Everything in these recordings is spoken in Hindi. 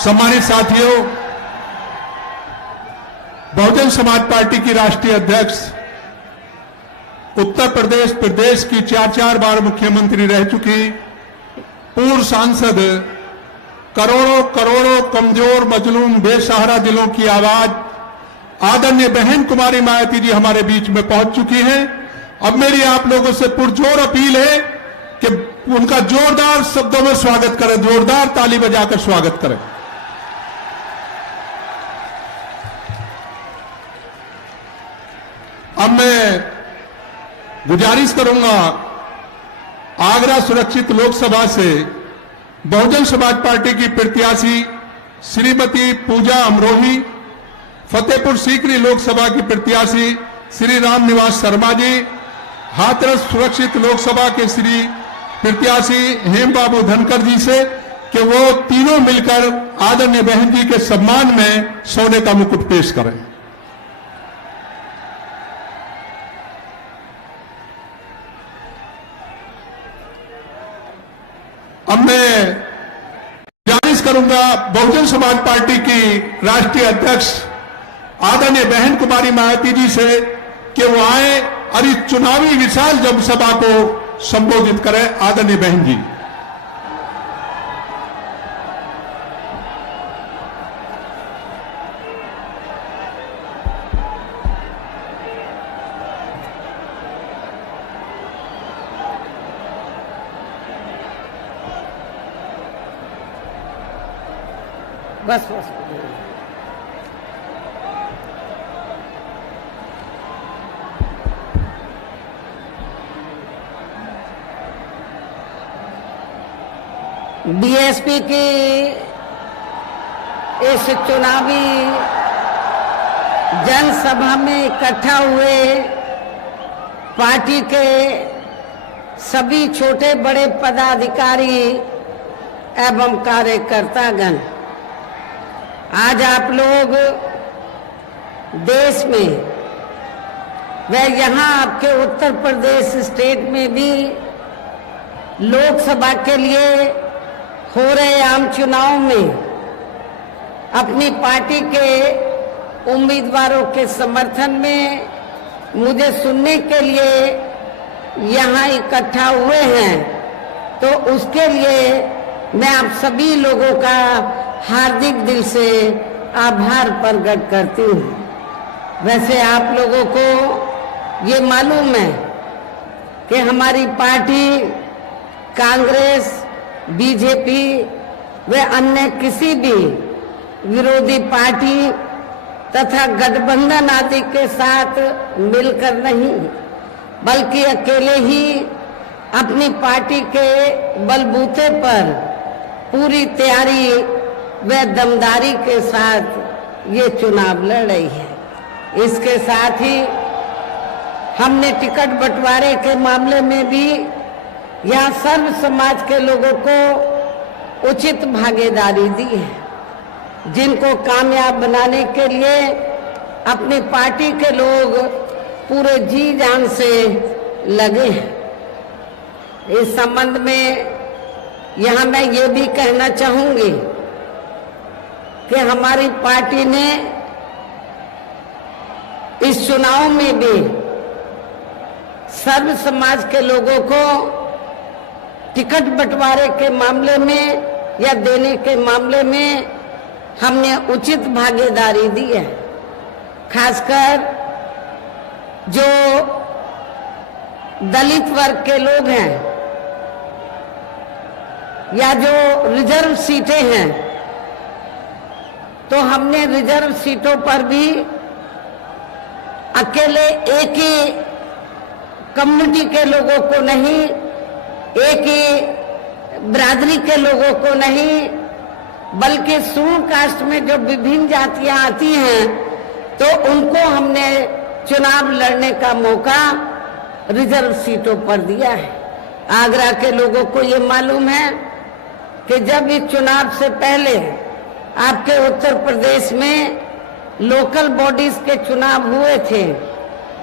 सम्मानित साथियों, बहुजन समाज पार्टी की राष्ट्रीय अध्यक्ष, उत्तर प्रदेश की 4 बार मुख्यमंत्री रह चुकी, पूर्व सांसद, करोड़ों करोड़ों कमजोर मजलूम बेसहारा दिलों की आवाज आदरणीय बहन कुमारी मायावती जी हमारे बीच में पहुंच चुकी हैं। अब मेरी आप लोगों से पुरजोर अपील है कि उनका जोरदार शब्दों में स्वागत करें, जोरदार ताली बजाकर स्वागत करें। अब मैं गुजारिश करूंगा आगरा सुरक्षित लोकसभा से बहुजन समाज पार्टी की प्रत्याशी श्रीमती पूजा अमरोही, फतेहपुर सीकरी लोकसभा की प्रत्याशी श्री राम निवास शर्मा जी, हाथरस सुरक्षित लोकसभा के श्री प्रत्याशी हेम बाबू धनकर जी से कि वो तीनों मिलकर आदरणीय बहन जी के सम्मान में सोने का मुकुट पेश करें। अब मैं गुजारिश करूंगा बहुजन समाज पार्टी की राष्ट्रीय अध्यक्ष आदरणीय बहन कुमारी मायावती जी से कि वो आए और इस चुनावी विशाल जनसभा को संबोधित करें। आदरणीय बहन जी। बस बस बीएसपी की इस चुनावी जनसभा में इकट्ठा हुए पार्टी के सभी छोटे बड़े पदाधिकारी एवं कार्यकर्तागण, आज आप लोग देश में व यहाँ आपके उत्तर प्रदेश स्टेट में भी लोकसभा के लिए हो रहे आम चुनाव में अपनी पार्टी के उम्मीदवारों के समर्थन में मुझे सुनने के लिए यहाँ इकट्ठा हुए हैं, तो उसके लिए मैं आप सभी लोगों का हार्दिक दिल से आभार प्रकट करती हूँ। वैसे आप लोगों को ये मालूम है कि हमारी पार्टी कांग्रेस, बीजेपी व अन्य किसी भी विरोधी पार्टी तथा गठबंधन आदि के साथ मिलकर नहीं, बल्कि अकेले ही अपनी पार्टी के बलबूते पर पूरी तैयारी व दमदारी के साथ ये चुनाव लड़ रही है। इसके साथ ही हमने टिकट बंटवारे के मामले में भी यहाँ सर्व समाज के लोगों को उचित भागीदारी दी है। जिनको कामयाब बनाने के लिए अपनी पार्टी के लोग पूरे जी जान से लगे हैं। इस संबंध में यहाँ मैं ये भी कहना चाहूंगी कि हमारी पार्टी ने इस चुनाव में भी सर्व समाज के लोगों को टिकट बंटवारे के मामले में या देने के मामले में हमने उचित भागीदारी दी है। खासकर जो दलित वर्ग के लोग हैं या जो रिजर्व सीटें हैं, तो हमने रिजर्व सीटों पर भी अकेले एक ही कम्युनिटी के लोगों को नहीं, एक ही बिरादरी के लोगों को नहीं, बल्कि शेड्यूल कास्ट में जो विभिन्न जातियां आती हैं, तो उनको हमने चुनाव लड़ने का मौका रिजर्व सीटों पर दिया है। आगरा के लोगों को ये मालूम है कि जब इस चुनाव से पहले आपके उत्तर प्रदेश में लोकल बॉडीज के चुनाव हुए थे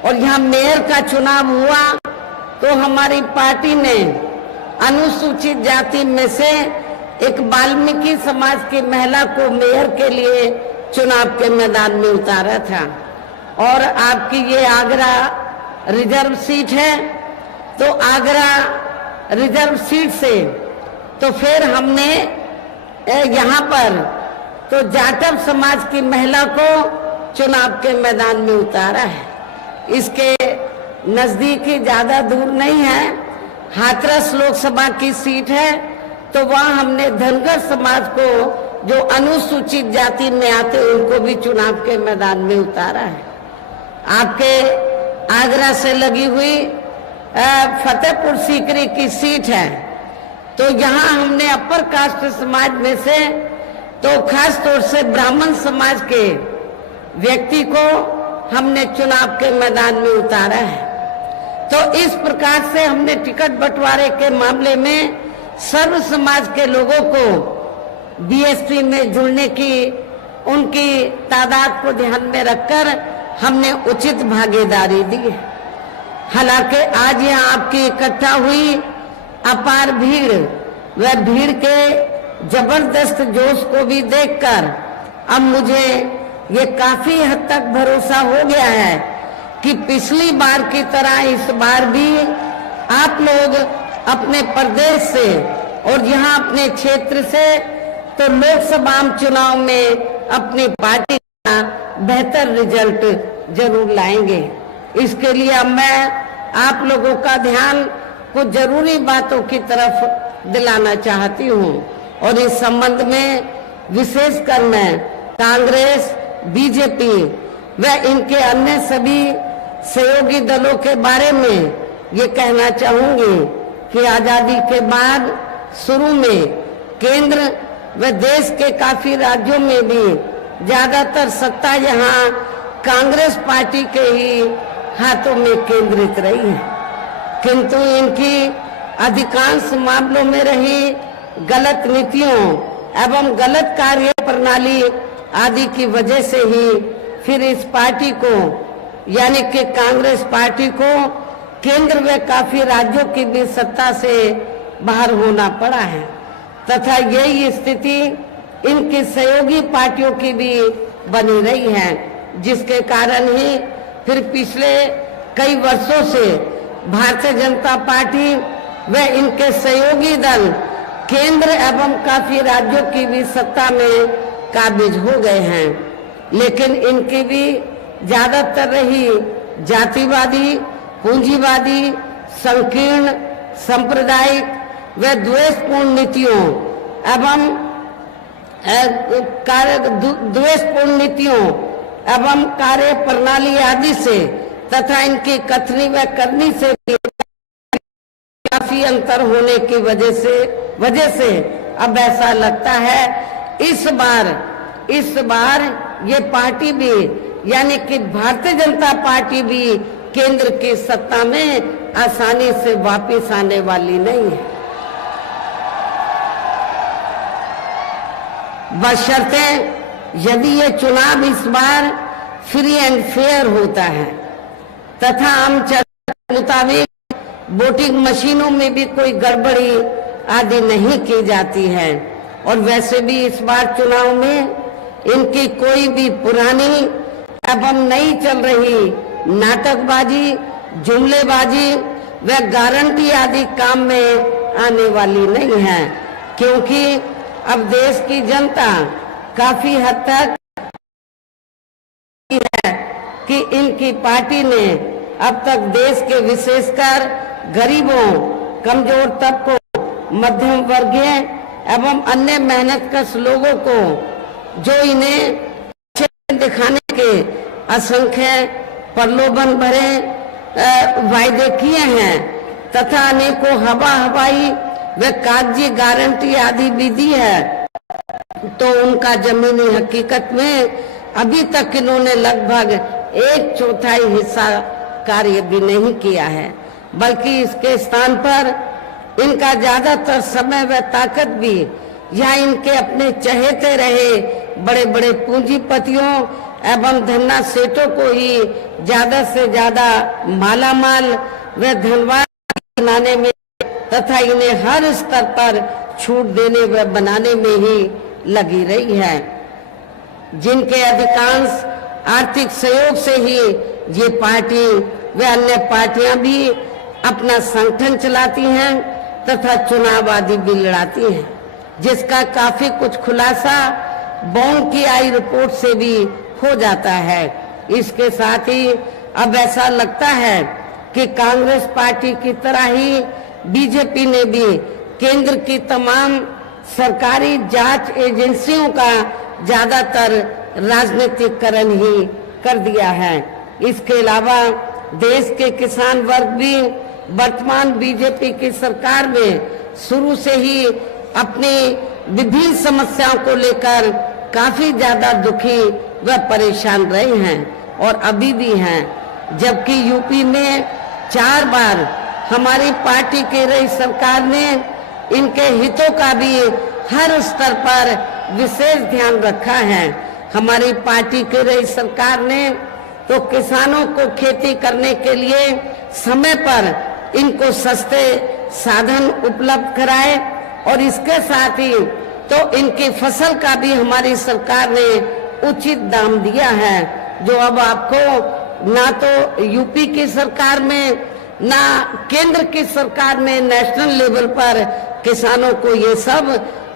और यहाँ मेयर का चुनाव हुआ, तो हमारी पार्टी ने अनुसूचित जाति में से एक वाल्मीकि समाज की महिला को मेयर के लिए चुनाव के मैदान में उतारा था। और आपकी ये आगरा रिजर्व सीट है, तो आगरा रिजर्व सीट से तो फिर हमने यहाँ पर तो जाटव समाज की महिला को चुनाव के मैदान में उतारा है। इसके नजदीकी ज्यादा दूर नहीं है, हाथरस लोकसभा की सीट है, तो वहां हमने धनगर समाज को जो अनुसूचित जाति में आते उनको भी चुनाव के मैदान में उतारा है। आपके आगरा से लगी हुई फतेहपुर सीकरी की सीट है, तो यहाँ हमने अपर कास्ट समाज में से तो खास तौर से ब्राह्मण समाज के व्यक्ति को हमने चुनाव के मैदान में उतारा है। तो इस प्रकार से हमने टिकट बंटवारे के मामले में सर्व समाज के लोगों को बीएसपी में जुड़ने की उनकी तादाद को ध्यान में रखकर हमने उचित भागीदारी दी है। हालांकि आज यहाँ आपकी इकट्ठा हुई अपार भीड़, वह भीड़ के जबरदस्त जोश को भी देखकर अब मुझे ये काफी हद तक भरोसा हो गया है कि पिछली बार की तरह इस बार भी आप लोग अपने प्रदेश से और यहाँ अपने क्षेत्र से तो लोकसभा चुनाव में अपनी पार्टी का बेहतर रिजल्ट जरूर लाएंगे। इसके लिए अब मैं आप लोगों का ध्यान कुछ जरूरी बातों की तरफ दिलाना चाहती हूँ और इस संबंध में विशेषकर मैं कांग्रेस, बीजेपी व इनके अन्य सभी सहयोगी दलों के बारे में ये कहना चाहूंगी कि आजादी के बाद शुरू में केंद्र व देश के काफी राज्यों में भी ज्यादातर सत्ता यहाँ कांग्रेस पार्टी के ही हाथों में केंद्रित रही है, किंतु इनकी अधिकांश मामलों में रही गलत नीतियों एवं गलत कार्य प्रणाली आदि की वजह से ही फिर इस पार्टी को यानी कि कांग्रेस पार्टी को केंद्र में काफी राज्यों की भी सत्ता से बाहर होना पड़ा है तथा यही स्थिति इनकी सहयोगी पार्टियों की भी बनी रही है, जिसके कारण ही फिर पिछले कई वर्षों से भारतीय जनता पार्टी व इनके सहयोगी दल केंद्र एवं काफी राज्यों की भी सत्ता में काबिज हो गए हैं, लेकिन इनकी भी ज्यादातर रही जातिवादी, पूंजीवादी, संकीर्ण, सांप्रदायिक व द्वेषपूर्ण नीतियों एवं द्वेषपूर्ण नीतियों एवं कार्य प्रणाली आदि से तथा इनकी कथनी व करनी से काफी अंतर होने की वजह से अब ऐसा लगता है इस बार ये पार्टी भी यानी कि भारतीय जनता पार्टी भी केंद्र की सत्ता में आसानी से वापस आने वाली नहीं है, बशर्ते यदि ये चुनाव इस बार फ्री एंड फेयर होता है तथा आम चर्चा के मुताबिक वोटिंग मशीनों में भी कोई गड़बड़ी आदि नहीं की जाती है और वैसे भी इस बार चुनाव में इनकी कोई भी पुरानी एवं नई चल रही नाटकबाजी, जुमलेबाजी व गारंटी आदि काम में आने वाली नहीं है, क्योंकि अब देश की जनता काफी हद तक है कि इनकी पार्टी ने अब तक देश के विशेषकर गरीबों, कमजोर तबकों, मध्यम वर्गीय एवं अन्य मेहनतकश लोगों को जो इन्हें दिखाने के असंख्य प्रलोभन भरे वायदे किए हैं तथा अनेकों हवाई व कागजी गारंटी आदि भी दी है, तो उनका जमीनी हकीकत में अभी तक इन्होंने लगभग 1/4 हिस्सा कार्य भी नहीं किया है, बल्कि इसके स्थान पर इनका ज्यादातर समय व ताकत भी या इनके अपने चहेते रहे बड़े बड़े पूंजीपतियों एवं धन्ना सेठों को ही ज्यादा से ज्यादा मालामाल व धनवान बनाने में तथा इन्हें हर स्तर पर छूट देने व बनाने में ही लगी रही है, जिनके अधिकांश आर्थिक सहयोग से ही ये पार्टी व अन्य पार्टियां भी अपना संगठन चलाती हैं तथा चुनाव आदि भी लड़ाती हैं, जिसका काफी कुछ खुलासा बॉन्ड की आई रिपोर्ट से भी हो जाता है। इसके साथ ही अब ऐसा लगता है कि कांग्रेस पार्टी की तरह ही बीजेपी ने भी केंद्र की तमाम सरकारी जांच एजेंसियों का ज्यादातर राजनीतिकरण ही कर दिया है। इसके अलावा देश के किसान वर्ग भी वर्तमान बीजेपी की सरकार में शुरू से ही अपनी विभिन्न समस्याओं को लेकर काफी ज्यादा दुखी व परेशान रहे हैं और अभी भी हैं, जबकि यूपी में 4 बार हमारी पार्टी की रही सरकार ने इनके हितों का भी हर स्तर पर विशेष ध्यान रखा है। हमारी पार्टी की रही सरकार ने तो किसानों को खेती करने के लिए समय पर इनको सस्ते साधन उपलब्ध कराए और इसके साथ ही तो इनकी फसल का भी हमारी सरकार ने उचित दाम दिया है, जो अब आपको ना तो यूपी की सरकार में ना केंद्र की सरकार में नेशनल लेवल पर किसानों को ये सब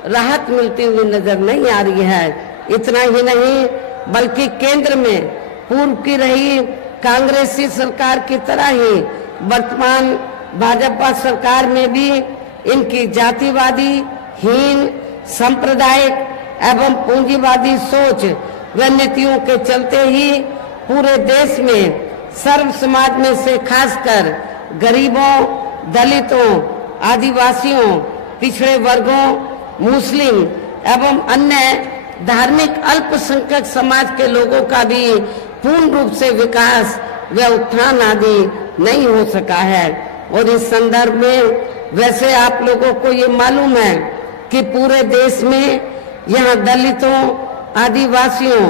राहत मिलती हुई नजर नहीं आ रही है। इतना ही नहीं बल्कि केंद्र में पूर्व की रही कांग्रेसी सरकार की तरह ही वर्तमान भाजपा सरकार में भी इनकी जातिवादी, हीन, सांप्रदायिक एवं पूंजीवादी सोच व नीतियों के चलते ही पूरे देश में सर्व समाज में से खासकर गरीबों, दलितों, आदिवासियों, पिछड़े वर्गों, मुस्लिम एवं अन्य धार्मिक अल्पसंख्यक समाज के लोगों का भी पूर्ण रूप से विकास व उत्थान आदि नहीं हो सका है। और इस संदर्भ में वैसे आप लोगों को ये मालूम है कि पूरे देश में यहाँ दलितों, आदिवासियों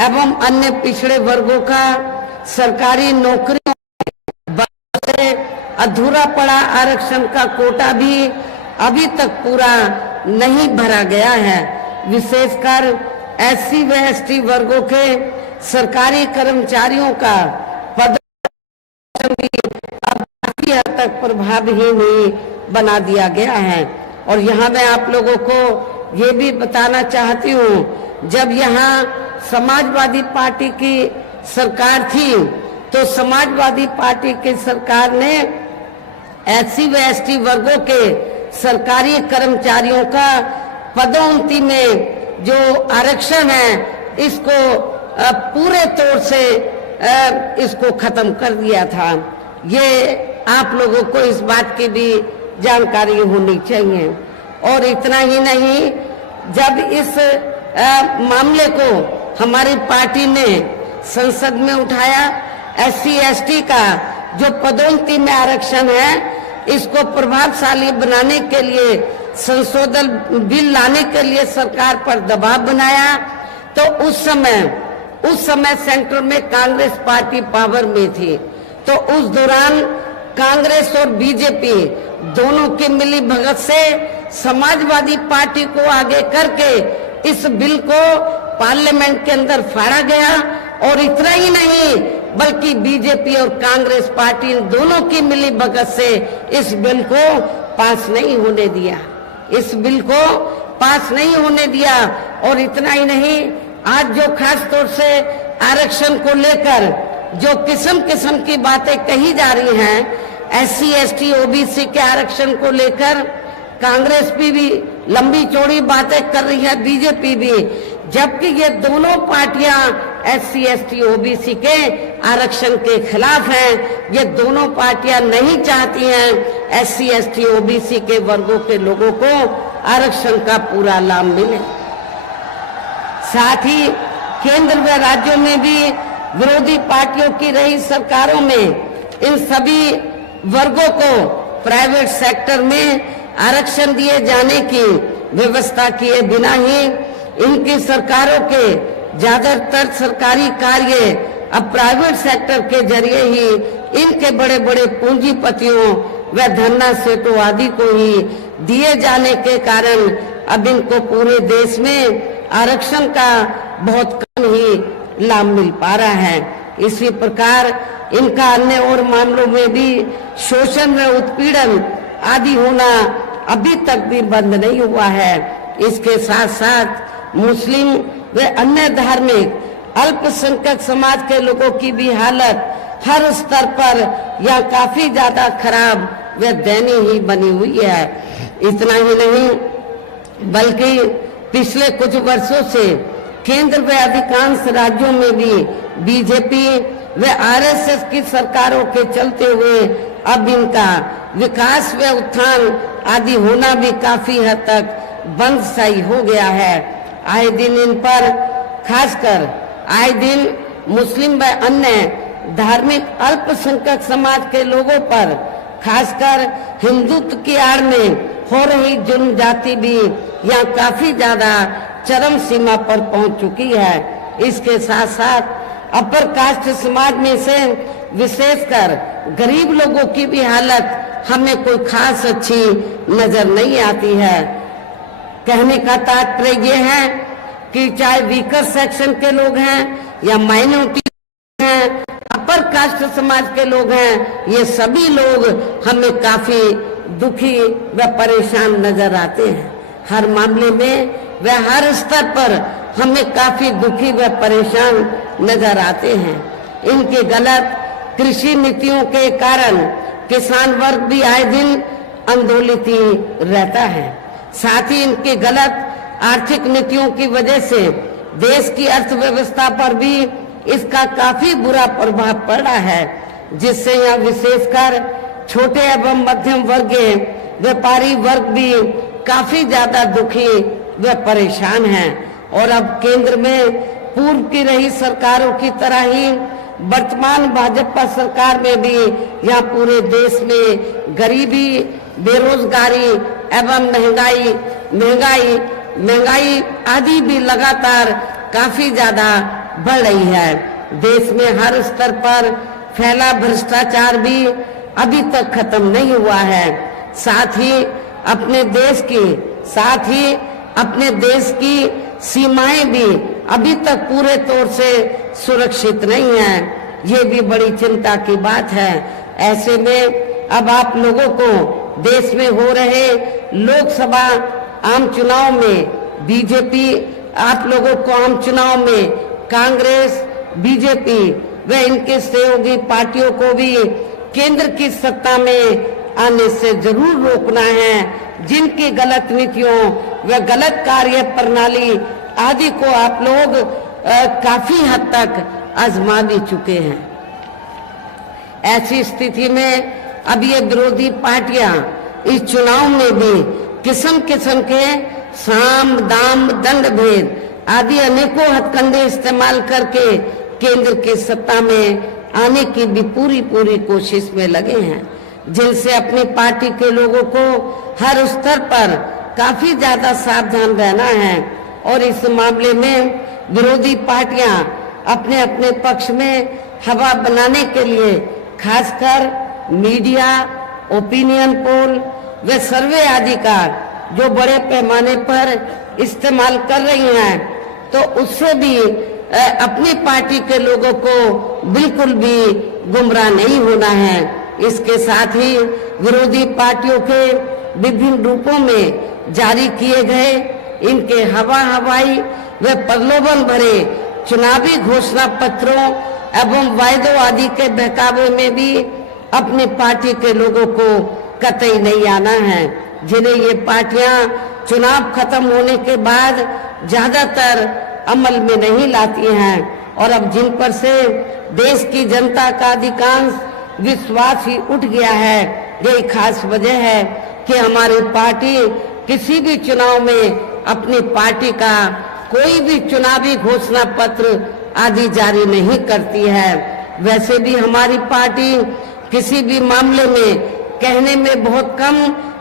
एवं अन्य पिछड़े वर्गों का सरकारी नौकरियों से अधूरा पड़ा आरक्षण का कोटा भी अभी तक पूरा नहीं भरा गया है। विशेषकर एससी व एसटी वर्गों के सरकारी कर्मचारियों का पद भी अब काफी हद तक प्रभावहीन ही बना दिया गया है। और यहाँ मैं आप लोगों को ये भी बताना चाहती हूँ, जब यहाँ समाजवादी पार्टी की सरकार थी तो समाजवादी पार्टी की सरकार ने एससी व एसटी वर्गों के सरकारी कर्मचारियों का पदोन्नति में जो आरक्षण है इसको पूरे तौर से इसको खत्म कर दिया था। ये आप लोगों को इस बात की भी जानकारी होनी चाहिए। और इतना ही नहीं, जब इस मामले को हमारी पार्टी ने संसद में उठाया, एससी एसटी का जो पदोन्नति में आरक्षण है इसको प्रभावशाली बनाने के लिए संशोधन बिल लाने के लिए सरकार पर दबाव बनाया, तो उस समय सेंटर में कांग्रेस पार्टी पावर में थी। तो उस दौरान कांग्रेस और बीजेपी दोनों की मिली भगत से समाजवादी पार्टी को आगे करके इस बिल को पार्लियामेंट के अंदर फाड़ा गया। और इतना ही नहीं बल्कि बीजेपी और कांग्रेस पार्टी दोनों की मिली भगत से इस बिल को पास नहीं होने दिया, इस बिल को पास नहीं होने दिया। और इतना ही नहीं, आज जो खास तौर से आरक्षण को लेकर जो किस्म किस्म की बातें कही जा रही हैं, एससी एसटी ओबीसी के आरक्षण को लेकर कांग्रेस भी लंबी चौड़ी बातें कर रही है, बीजेपी भी, जबकि ये दोनों पार्टियां एससी एसटी ओबीसी के आरक्षण के खिलाफ हैं। ये दोनों पार्टियां नहीं चाहती हैं एससी एसटी ओबीसी के वर्गों के लोगों को आरक्षण का पूरा लाभ मिले। साथ ही केंद्र व राज्यों में भी विरोधी पार्टियों की रही सरकारों में इन सभी वर्गों को प्राइवेट सेक्टर में आरक्षण दिए जाने की व्यवस्था किए बिना ही इनकी सरकारों के ज्यादातर सरकारी कार्य अब प्राइवेट सेक्टर के जरिए ही इनके बड़े बड़े पूंजीपतियों व धन्ना सेठों आदि को ही दिए जाने के कारण अब इनको पूरे देश में आरक्षण का बहुत कम ही लाभ मिल पा रहा है। इसी प्रकार इनका अन्य और मामलों में भी शोषण व उत्पीड़न आदि होना अभी तक भी बंद नहीं हुआ है। इसके साथ साथ मुस्लिम व अन्य धार्मिक अल्पसंख्यक समाज के लोगों की भी हालत हर स्तर पर या काफी ज्यादा खराब व दयनीय ही बनी हुई है। इतना ही नहीं बल्कि पिछले कुछ वर्षों से केंद्र व अधिकांश राज्यों में भी बीजेपी व आरएसएस की सरकारों के चलते हुए अब इनका विकास व उत्थान आदि होना भी काफी हद तक बंद सा हो गया है। आए दिन इन पर खासकर आए दिन मुस्लिम व अन्य धार्मिक अल्पसंख्यक समाज के लोगों पर खासकर हिंदुत्व की आड़ में हो रही जुल्म जाति भी यहाँ काफी ज्यादा चरम सीमा पर पहुंच चुकी है। इसके साथ साथ अपर कास्ट समाज में से विशेषकर गरीब लोगों की भी हालत हमें कोई खास अच्छी नजर नहीं आती है। कहने का तात्पर्य ये है कि चाहे वीकर सेक्शन के लोग हैं या माइनॉरिटी हैं, अपर कास्ट समाज के लोग हैं, ये सभी लोग हमें काफी दुखी व परेशान नजर आते हैं। हर मामले में व हर स्तर पर हमें काफी दुखी व परेशान नजर आते हैं। इनके गलत कृषि नीतियों के कारण किसान वर्ग भी आए दिन आंदोलित ही रहता है। साथ ही इनके गलत आर्थिक नीतियों की वजह से देश की अर्थव्यवस्था पर भी इसका काफी बुरा प्रभाव पड़ा है, जिससे यहाँ विशेषकर छोटे एवं मध्यम वर्गीय व्यापारी वर्ग भी काफी ज्यादा दुखी व परेशान हैं। और अब केंद्र में पूर्व की रही सरकारों की तरह ही वर्तमान भाजपा सरकार में भी यहाँ पूरे देश में गरीबी, बेरोजगारी एवं महंगाई आदि भी लगातार काफी ज्यादा बढ़ रही है। देश में हर स्तर पर फैला भ्रष्टाचार भी अभी तक खत्म नहीं हुआ है। साथ ही अपने देश की सीमाएं भी अभी तक पूरे तौर से सुरक्षित नहीं है। ये भी बड़ी चिंता की बात है। ऐसे में अब आप लोगों को देश में हो रहे लोकसभा आम चुनाव में बीजेपी, आप लोगों को आम चुनाव में कांग्रेस, बीजेपी व इनके सहयोगी पार्टियों को भी केंद्र की सत्ता में आने से जरूर रोकना है। जिनकी गलत नीतियों व गलत कार्य प्रणाली आदि को आप लोग काफी हद तक आजमा भी चुके हैं। ऐसी स्थिति में अब ये विरोधी पार्टियां इस चुनाव में भी किस्म किस्म के साम दाम दंड भेद आदि अनेकों हथकंडे इस्तेमाल करके केंद्र की सत्ता में आने की भी पूरी कोशिश में लगे हैं, जिनसे अपनी पार्टी के लोगों को हर स्तर पर काफी ज्यादा सावधान रहना है। और इस मामले में विरोधी पार्टियां अपने अपने पक्ष में हवा बनाने के लिए खासकर मीडिया, ओपिनियन पोल व सर्वे आदि का जो बड़े पैमाने पर इस्तेमाल कर रही हैं, तो उससे भी अपनी पार्टी के लोगों को बिल्कुल भी गुमराह नहीं होना है। इसके साथ ही विरोधी पार्टियों के विभिन्न रूपों में जारी किए गए इनके हवाई व प्रलोभन भरे चुनावी घोषणा पत्रों एवं वायदों आदि के बहकावे में भी अपनी पार्टी के लोगों को कतई नहीं आना है, जिन्हें ये पार्टियां चुनाव खत्म होने के बाद ज्यादातर अमल में नहीं लाती हैं। और अब जिन पर से देश की जनता का अधिकांश विश्वास ही उठ गया है, यही खास वजह है कि हमारी पार्टी किसी भी चुनाव में अपनी पार्टी का कोई भी चुनावी घोषणा पत्र आदि जारी नहीं करती है। वैसे भी हमारी पार्टी किसी भी मामले में कहने में बहुत कम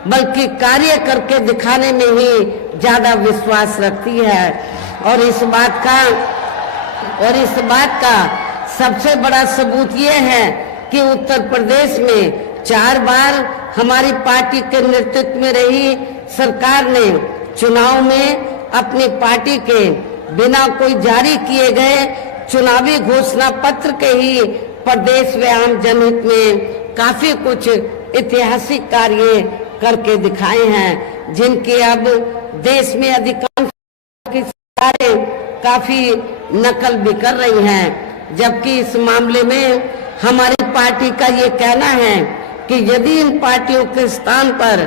बल्कि कार्य करके दिखाने में ही ज्यादा विश्वास रखती है। और इस बात का सबसे बड़ा सबूत ये है कि उत्तर प्रदेश में 4 बार हमारी पार्टी के नेतृत्व में रही सरकार ने चुनाव में अपनी पार्टी के बिना कोई जारी किए गए चुनावी घोषणा पत्र के ही प्रदेश व आम जनहित में काफी कुछ ऐतिहासिक कार्य करके दिखाए हैं, जिनकी अब देश में अधिकांश की सरकारें काफी नकल भी कर रही हैं। जबकि इस मामले में हमारी पार्टी का ये कहना है कि यदि इन पार्टियों के स्थान पर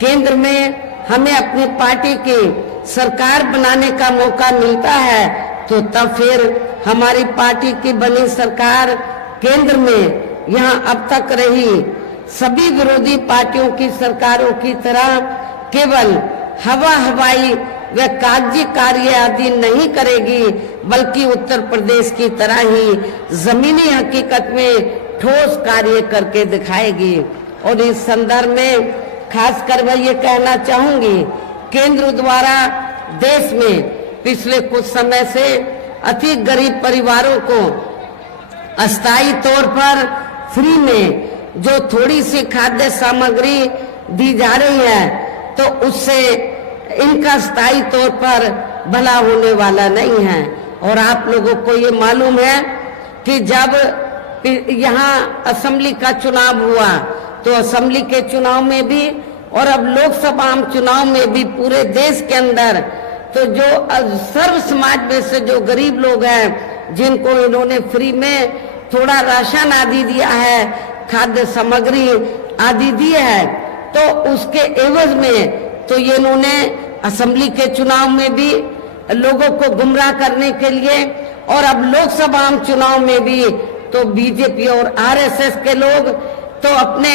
केंद्र में हमें अपनी पार्टी की सरकार बनाने का मौका मिलता है तो तब फिर हमारी पार्टी की बनी सरकार केंद्र में यहाँ अब तक रही सभी विरोधी पार्टियों की सरकारों की तरह केवल हवाई व कागजी कार्य आदि नहीं करेगी, बल्कि उत्तर प्रदेश की तरह ही जमीनी हकीकत में ठोस कार्य करके दिखाएगी। और इस संदर्भ में खासकर मैं ये कहना चाहूंगी, केंद्र द्वारा देश में पिछले कुछ समय से अति गरीब परिवारों को अस्थायी तौर पर फ्री में जो थोड़ी सी खाद्य सामग्री दी जा रही है, तो उससे इनका स्थायी तौर पर भला होने वाला नहीं है। और आप लोगों को ये मालूम है कि जब यहाँ असेंबली का चुनाव हुआ तो असेंबली के चुनाव में भी और अब लोकसभा चुनाव में भी पूरे देश के अंदर तो जो सर्व समाज में से जो गरीब लोग हैं जिनको इन्होंने फ्री में थोड़ा राशन आदि दिया है, खाद्य सामग्री आदि दी है, तो उसके एवज में तो ये इन्होंने असेंबली के चुनाव में भी लोगों को गुमराह करने के लिए और अब लोकसभा चुनाव में भी तो बीजेपी और आरएसएस के लोग तो अपने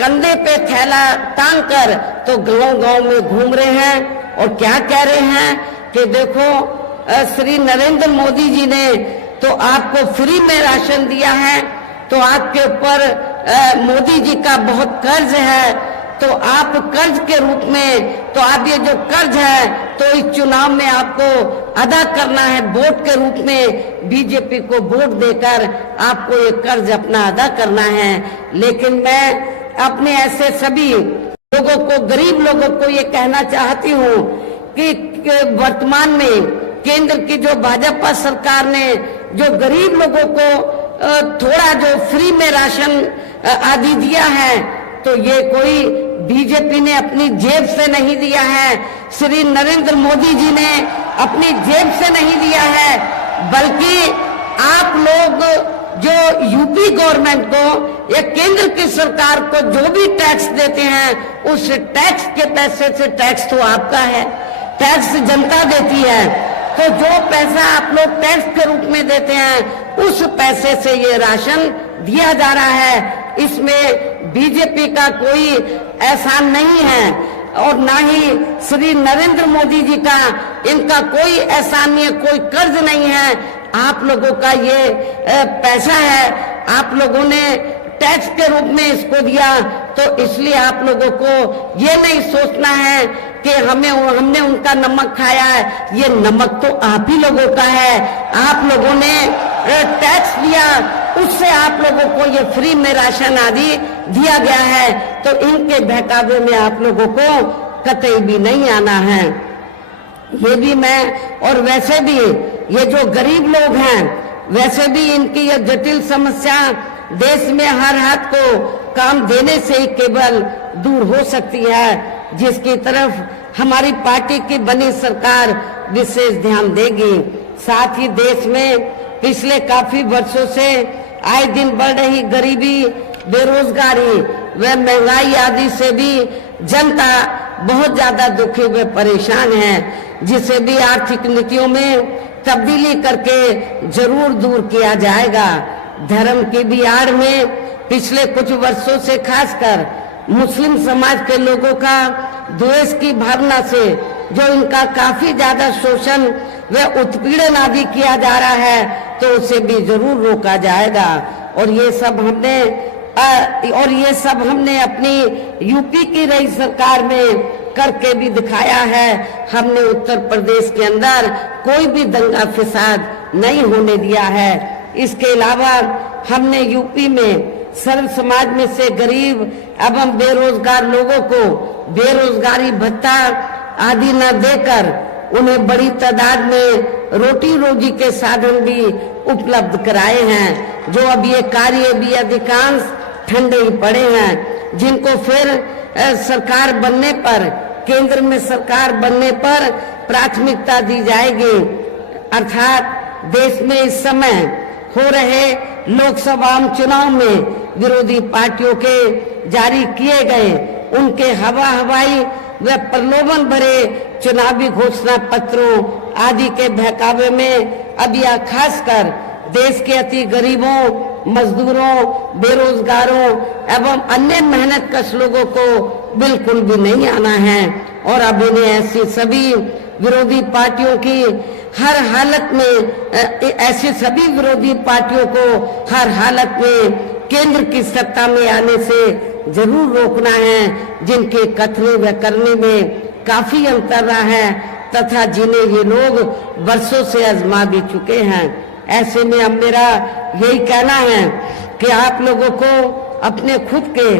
कंधे पे थैला टांग कर तो गांव-गांव में घूम रहे हैं और क्या कह रहे हैं कि देखो श्री नरेंद्र मोदी जी ने तो आपको फ्री में राशन दिया है, तो आपके ऊपर मोदी जी का बहुत कर्ज है, तो आप कर्ज के रूप में तो आप ये जो कर्ज है तो इस चुनाव में आपको अदा करना है, वोट के रूप में बीजेपी को वोट देकर आपको ये कर्ज अपना अदा करना है। लेकिन मैं अपने ऐसे सभी लोगों को, गरीब लोगों को ये कहना चाहती हूँ कि वर्तमान में केंद्र की जो भाजपा सरकार ने जो गरीब लोगों को थोड़ा जो फ्री में राशन आदि दिया है, तो ये कोई बीजेपी ने अपनी जेब से नहीं दिया है, श्री नरेंद्र मोदी जी ने अपनी जेब से नहीं दिया है, बल्कि आप लोग जो यूपी गवर्नमेंट को या केंद्र की सरकार को जो भी टैक्स देते हैं उस टैक्स के पैसे से, टैक्स तो आपका है, टैक्स जनता देती है, तो जो पैसा आप लोग टैक्स के रूप में देते हैं उस पैसे से ये राशन दिया जा रहा है। इसमें बीजेपी का कोई एहसान नहीं है और ना ही श्री नरेंद्र मोदी जी का इनका कोई एहसान नहीं है, कोई कर्ज नहीं है। आप लोगों का ये पैसा है, आप लोगों ने टैक्स के रूप में इसको दिया, तो इसलिए आप लोगों को ये नहीं सोचना है कि हमने उनका नमक खाया है, ये नमक तो आप ही लोगों का है। आप लोगों ने टैक्स दिया, उससे आप लोगों को ये फ्री में राशन आदि दिया गया है, तो इनके बहकावे में आप लोगों को कतई भी नहीं आना है। ये भी मैं, और वैसे भी ये जो गरीब लोग हैं, वैसे भी इनकी ये जटिल समस्या देश में हर हाथ को काम देने से ही केवल दूर हो सकती है, जिसकी तरफ हमारी पार्टी की बनी सरकार विशेष ध्यान देगी। साथ ही देश में पिछले काफी वर्षों से आए दिन बढ़ रही गरीबी, बेरोजगारी व महंगाई आदि से भी जनता बहुत ज्यादा दुखी व परेशान है, जिसे भी आर्थिक नीतियों में तब्दीली करके जरूर दूर किया जाएगा। धर्म की भी आड़ में पिछले कुछ वर्षों से खासकर मुस्लिम समाज के लोगों का द्वेष की भावना से जो इनका काफी ज्यादा शोषण व उत्पीड़न आदि किया जा रहा है, तो उसे भी जरूर रोका जाएगा। और ये सब हमने अपनी यूपी की रही सरकार में करके भी दिखाया है। हमने उत्तर प्रदेश के अंदर कोई भी दंगा फसाद नहीं होने दिया है। इसके अलावा हमने यूपी में सर्व समाज में से गरीब एवं बेरोजगार लोगों को बेरोजगारी भत्ता आदि न देकर उन्हें बड़ी तादाद में रोटी रोजी के साधन भी उपलब्ध कराए हैं, जो अब ये कार्य भी अधिकांश ठंडे ही पड़े हैं, जिनको फिर सरकार बनने पर, केंद्र में सरकार बनने पर प्राथमिकता दी जाएगी। अर्थात देश में इस समय हो रहे लोकसभा चुनाव में विरोधी पार्टियों के जारी किए गए उनके हवाई व प्रलोभन भरे चुनावी घोषणा पत्रों आदि के बहकावे में अब यह खासकर देश के अति गरीबों, मजदूरों, बेरोजगारों एवं अन्य मेहनतकश लोगों को बिल्कुल भी नहीं आना है। और अब इन्हें ऐसी सभी विरोधी पार्टियों की हर हालत में, ऐसी सभी विरोधी पार्टियों को हर हालत में केंद्र की सत्ता में आने से जरूर रोकना है, जिनके कथने व करने में काफी अंतर रहा है तथा जिन्हें ये लोग वर्षों से आजमा भी चुके हैं। ऐसे में अब मेरा यही कहना है कि आप लोगों को अपने खुद के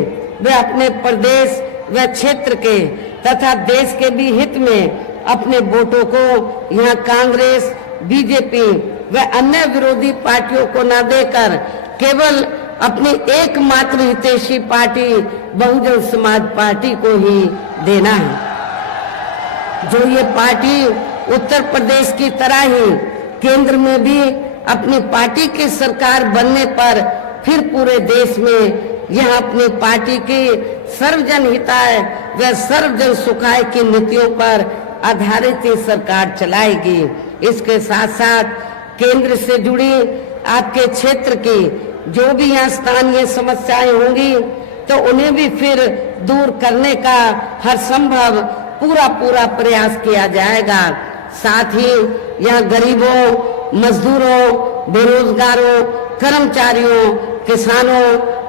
व अपने प्रदेश व क्षेत्र के तथा देश के भी हित में अपने वोटों को यहाँ कांग्रेस, बीजेपी व अन्य विरोधी पार्टियों को न देकर केवल अपनी एकमात्र हितैषी पार्टी बहुजन समाज पार्टी को ही देना है, जो ये पार्टी उत्तर प्रदेश की तरह ही केंद्र में भी अपनी पार्टी की सरकार बनने पर फिर पूरे देश में यह अपनी पार्टी की सर्वजन हिताय व सर्वजन सुखाय की नीतियों पर आधारित ही सरकार चलाएगी। इसके साथ साथ केंद्र से जुड़ी आपके क्षेत्र की जो भी यहाँ स्थानीय समस्याएं होंगी तो उन्हें भी फिर दूर करने का हर संभव पूरा प्रयास किया जाएगा। साथ ही यहाँ गरीबों, मजदूरों, बेरोजगारों, कर्मचारियों, किसानों,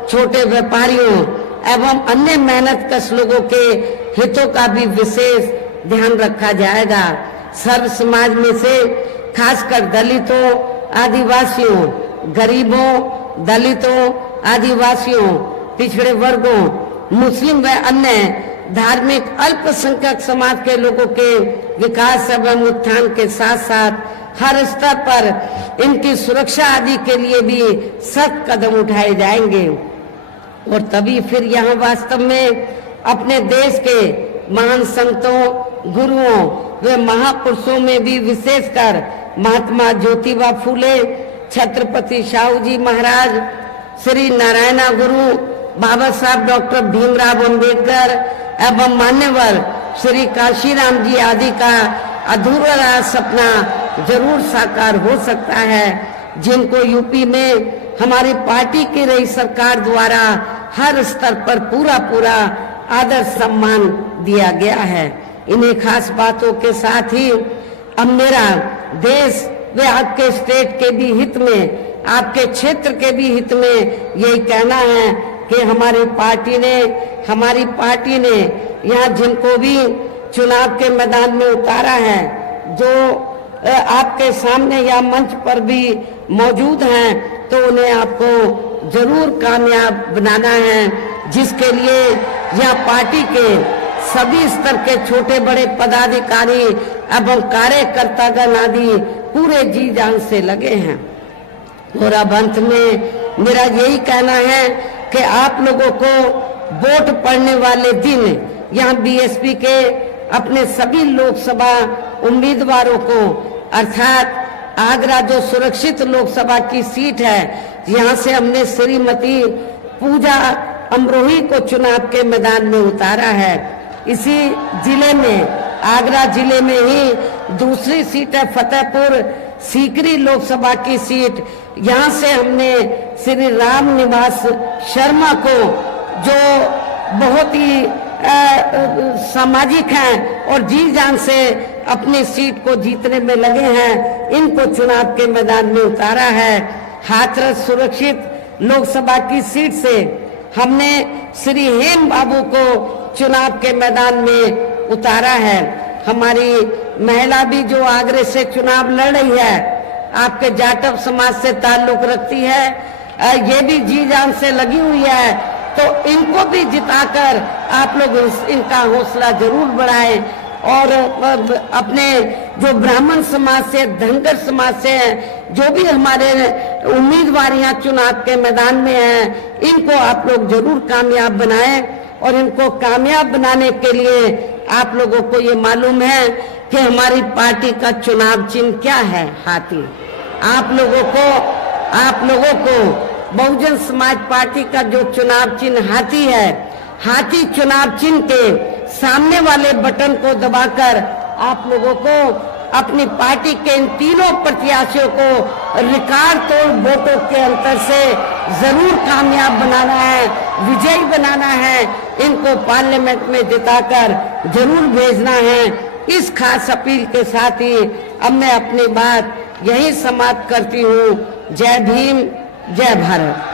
छोटे व्यापारियों एवं अन्य मेहनतकश लोगों के हितों का भी विशेष ध्यान रखा जाएगा। सर्व समाज में से खासकर दलितों, आदिवासियों, गरीबों, दलितों, आदिवासियों, पिछड़े वर्गों, मुस्लिम व अन्य धार्मिक अल्पसंख्यक समाज के लोगों के विकास एवं उत्थान के साथ साथ हर स्तर पर इनकी सुरक्षा आदि के लिए भी सख्त कदम उठाए जाएंगे। और तभी फिर यहाँ वास्तव में अपने देश के महान संतों, गुरुओं व महापुरुषों में भी विशेषकर महात्मा ज्योतिबा फूले, छत्रपति शाहू जी महाराज, श्री नारायणा गुरु, बाबा साहब डॉक्टर भीमराव अंबेडकर एवं मान्यवर श्री काशीराम जी आदि का अधूरा सपना जरूर साकार हो सकता है, जिनको यूपी में हमारी पार्टी की रही सरकार द्वारा हर स्तर पर पूरा आदर सम्मान दिया गया है। इन्हीं खास बातों के साथ ही अब मेरा देश व आपके स्टेट के भी हित में, आपके क्षेत्र के भी हित में यही कहना है कि हमारी पार्टी ने यहाँ जिनको भी चुनाव के मैदान में उतारा है, जो आपके सामने या मंच पर भी मौजूद हैं, तो उन्हें आपको जरूर कामयाब बनाना है, जिसके लिए यह पार्टी के सभी स्तर के छोटे बड़े पदाधिकारी एवं कार्यकर्तागण आदि पूरे जी जान से लगे हैं। और अब अंत में मेरा यही कहना है कि आप लोगों को वोट पड़ने वाले दिन यहाँ बीएसपी के अपने सभी लोकसभा उम्मीदवारों को, अर्थात आगरा जो सुरक्षित लोकसभा की सीट है, यहाँ से हमने श्रीमती पूजा अमरोही को चुनाव के मैदान में उतारा है। इसी जिले में, आगरा जिले में ही दूसरी सीट है फतेहपुर सीकरी लोकसभा की सीट। यहाँ से हमने श्री राम निवास शर्मा को, जो बहुत ही सामाजिक हैं और जी जान से अपनी सीट को जीतने में लगे हैं, इनको चुनाव के मैदान में उतारा है। हाथरस सुरक्षित लोकसभा की सीट से हमने श्री हेम बाबू को चुनाव के मैदान में उतारा है। हमारी महिला भी जो आगरे से चुनाव लड़ रही है, आपके जाटव समाज से ताल्लुक रखती है, ये भी जी जान से लगी हुई है तो इनको भी जिताकर आप लोग इनका हौसला जरूर बढ़ाएं और अपने जो ब्राह्मण समाज से, धनगर समाज से हैं, जो भी हमारे उम्मीदवार यहाँ चुनाव के मैदान में हैं, इनको आप लोग जरूर कामयाब बनाएं। और इनको कामयाब बनाने के लिए आप लोगों को ये मालूम है कि हमारी पार्टी का चुनाव चिन्ह क्या है, हाथी। आप लोगों को बहुजन समाज पार्टी का जो चुनाव चिन्ह हाथी है, हाथी चुनाव चिन्ह के सामने वाले बटन को दबाकर आप लोगों को अपनी पार्टी के इन तीनों प्रत्याशियों को रिकॉर्ड तोड़ वोटों के अंतर से जरूर कामयाब बनाना है, विजयी बनाना है। इनको पार्लियामेंट में जिताकर जरूर भेजना है। इस खास अपील के साथ ही अब मैं अपनी बात यही समाप्त करती हूँ। जय भीम, जय भारत।